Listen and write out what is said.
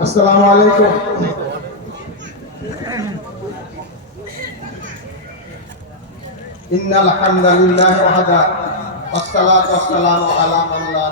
السلام عليكم. إن الحمد لله وحده والصلاة والسلام على من لا